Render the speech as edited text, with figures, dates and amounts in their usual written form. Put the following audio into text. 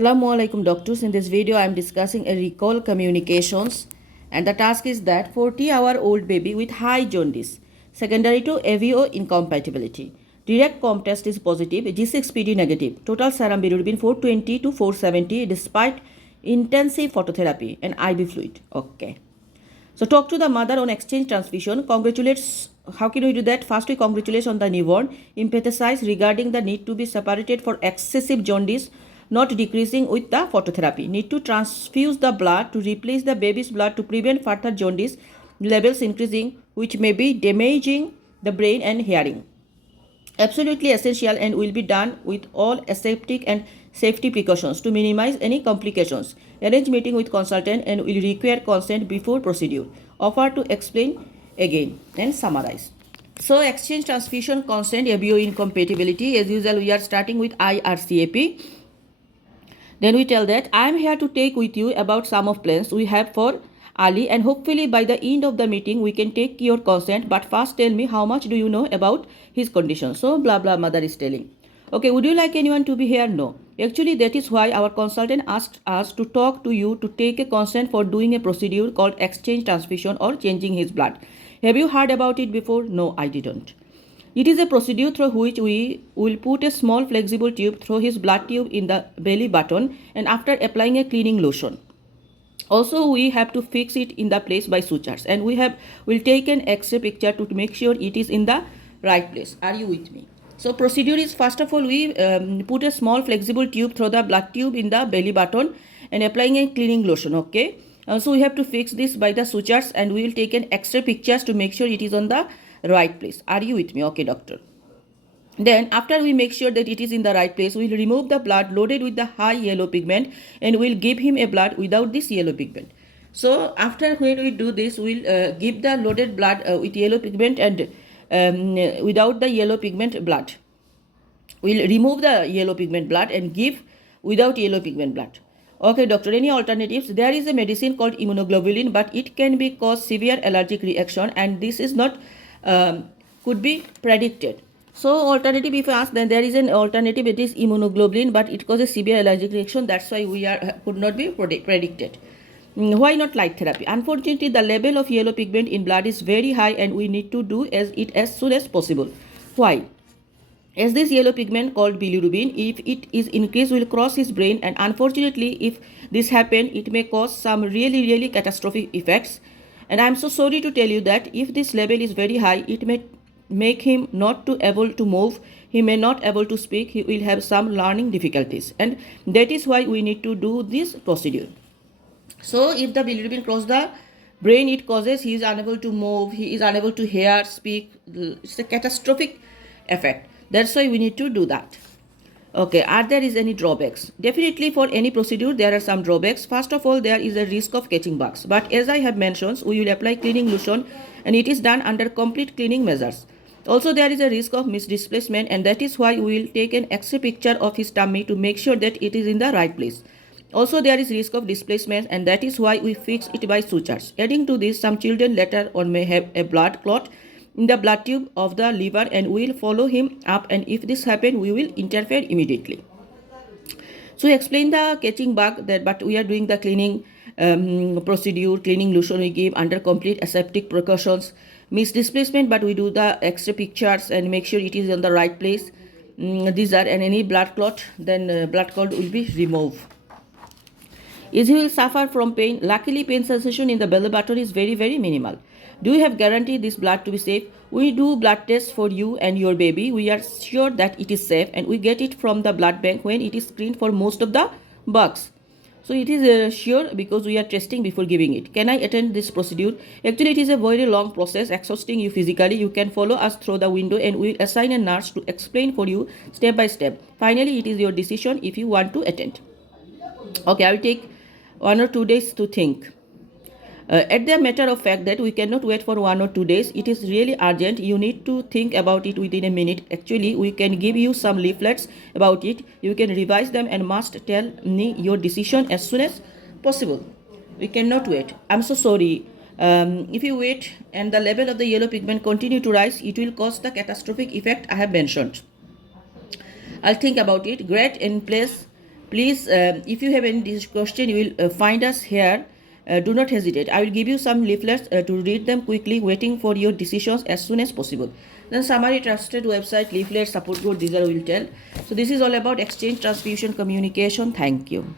Assalamualaikum doctors. In this video I am discussing a recall communications, and the task is that 40-hour-old baby with high jaundice secondary to AVO incompatibility. Direct COM test is positive, G6PD negative. Total serum bilirubin 420 to 470 despite intensive phototherapy and IV fluid. Okay. So talk to the mother on exchange transfusion. Congratulates. How can we do that? First we congratulate on the newborn. Empathize regarding the need to be separated for excessive jaundice, not decreasing with the phototherapy. Need to transfuse the blood to replace the baby's blood to prevent further jaundice levels increasing, which may be damaging the brain and hearing. Absolutely essential and will be done with all aseptic and safety precautions to minimize any complications. Arrange meeting with consultant and will require consent before procedure. Offer to explain again and summarize. So exchange transfusion consent ABO incompatibility. As usual, we are starting with IRCAP. Then we tell that I am here to take with you about some of plans we have for Ali, and hopefully by the end of the meeting we can take your consent, but first tell me how much do you know about his condition. So blah blah mother is telling. Okay, would you like anyone to be here? No. Actually that is why our consultant asked us to talk to you to take a consent for doing a procedure called exchange transfusion or changing his blood. Have you heard about it before? No, I didn't. It is a procedure through which we will put a small flexible tube through his blood tube in the belly button and after applying a cleaning lotion. Also, we have to fix it in the place by sutures, and will take an X-ray picture to make sure it is in the right place. Are you with me? So procedure is, first of all we put a small flexible tube through the blood tube in the belly button and applying a cleaning lotion. Okay. So we have to fix this by the sutures, and we will take an X-ray pictures to make sure it is on the right place. Are you with me? Okay, doctor. Then after we make sure that it is in the right place, we will remove the blood loaded with the high yellow pigment and we will give him a blood without this yellow pigment. So after when we do this, we will give the loaded blood with yellow pigment and without the yellow pigment blood. We will remove the yellow pigment blood and give without yellow pigment blood. Okay, doctor, any alternatives? There is a medicine called immunoglobulin, but it can be cause severe allergic reaction, and this is not could be predicted. So alternative, if you ask, then there is an alternative. It is immunoglobulin, but it causes severe allergic reaction. That's why we could not be predicted. Why not light therapy? Unfortunately, the level of yellow pigment in blood is very high, and we need to do it as soon as possible. Why? As this yellow pigment called bilirubin, if it is increased, will cross his brain, and unfortunately, if this happens, it may cause some really catastrophic effects. And I am so sorry to tell you that if this level is very high, it may make him not to able to move. He may not able to speak. He will have some learning difficulties, and that is why we need to do this procedure. So if the bilirubin cross the brain, it causes he is unable to move, he is unable to hear, speak. It's a catastrophic effect. That's why we need to do that. Okay, are there is any drawbacks? Definitely for any procedure there are some drawbacks. First of all, there is a risk of catching bugs, but as I have mentioned, we will apply cleaning lotion and it is done under complete cleaning measures. Also there is a risk of misdisplacement, and that is why we will take an X-ray picture of his tummy to make sure that it is in the right place. Also there is risk of displacement, and that is why we fix it by sutures. Adding to this, some children later on may have a blood clot in the blood tube of the liver, and we will follow him up, and if this happens we will interfere immediately. So explain the catching bug that, but we are doing the cleaning procedure, cleaning lotion we give under complete aseptic precautions. Misdisplacement, but we do the X-ray pictures and make sure it is on the right place. These are, and any blood clot, then blood clot will be removed. Is he will suffer from pain? Luckily, pain sensation in the belly button is very minimal. Do you have guarantee this blood to be safe? We do blood tests for you and your baby. We are sure that it is safe, and we get it from the blood bank when it is screened for most of the bugs. So it is sure because we are testing before giving it. Can I attend this procedure? Actually, it is a very long process, exhausting you physically. You can follow us through the window, and we will assign a nurse to explain for you step by step. Finally, it is your decision if you want to attend. Okay, I will take 1 or 2 days to think. At the matter of fact that we cannot wait for 1 or 2 days, it is really urgent. You need to think about it within a minute. Actually, we can give you some leaflets about it. You can revise them and must tell me your decision as soon as possible. We cannot wait. I'm so sorry. If you wait and the level of the yellow pigment continue to rise, it will cause the catastrophic effect I have mentioned. I'll think about it. Great, in place Please, if you have any question, you will find us here. Do not hesitate. I will give you some leaflets to read them quickly, waiting for your decisions as soon as possible. Then summary, trusted website, leaflet, support group, these are will tell. So this is all about exchange, transfusion, communication. Thank you.